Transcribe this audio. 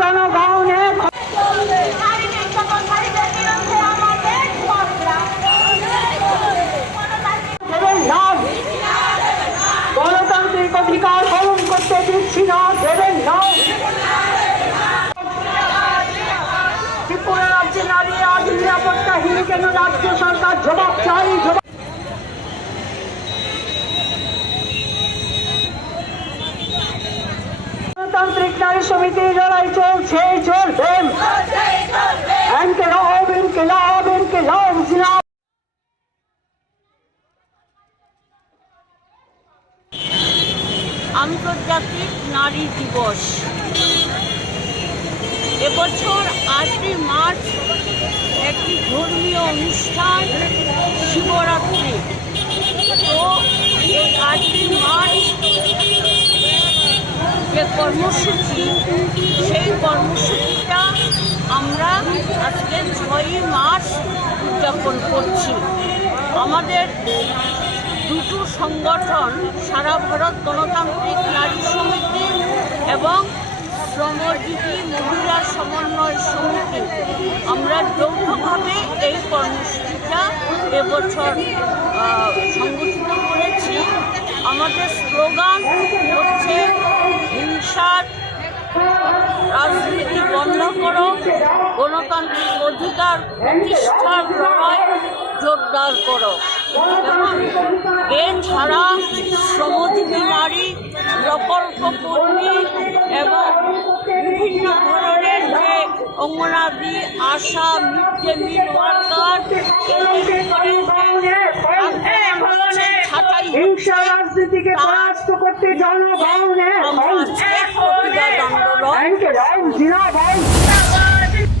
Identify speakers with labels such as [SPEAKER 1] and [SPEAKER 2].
[SPEAKER 1] জনগণে
[SPEAKER 2] আমাদের সংগ্রাম।
[SPEAKER 1] দেবেন না গণতান্ত্রিক অধিকার হরণ করতে দিচ্ছি না দেবেন না ত্রিপুরা রাজ্যে নারী আজ নিরাপত্তাহীন কেন রাজ্য সরকার জবাব চাই জবাব নারী সমিতির লড়াই চলছে
[SPEAKER 3] আন্তর্জাতিক নারী দিবস। এবছর আটই মার্চ একটি ধর্মীয় অনুষ্ঠান, শিবরাত্রি। তো আটই মার্চ যে কর্মসূচি, সেই কর্মসূচিটা আমরা আজকে ছয়ই মার্চ উদযাপন করছি। আমাদের দুটো সংগঠন, সারা ভারত গণতান্ত্রিক নারী সমিতি এবং শ্রমজীবী মহিলা সমন্বয় সমিতি। আমরা যৌথভাবে এই কর্মসূচিটা এবছর সংগঠিত করেছি। আমাদের স্লোগান গণতান্ত্রিক অধিকার প্রতিষ্ঠার লড়াই জোরদার করো এবং এছাড়া শ্রমজীবী নারী প্রকল্প কর্মী এবং বিভিন্ন ধরনের যে অঙ্গনাদি আশা মিড মিল ওয়ার্কার
[SPEAKER 1] হিংসা রাজনীতিকে পরাস্ত করতে জনগণের
[SPEAKER 3] আন্দোলন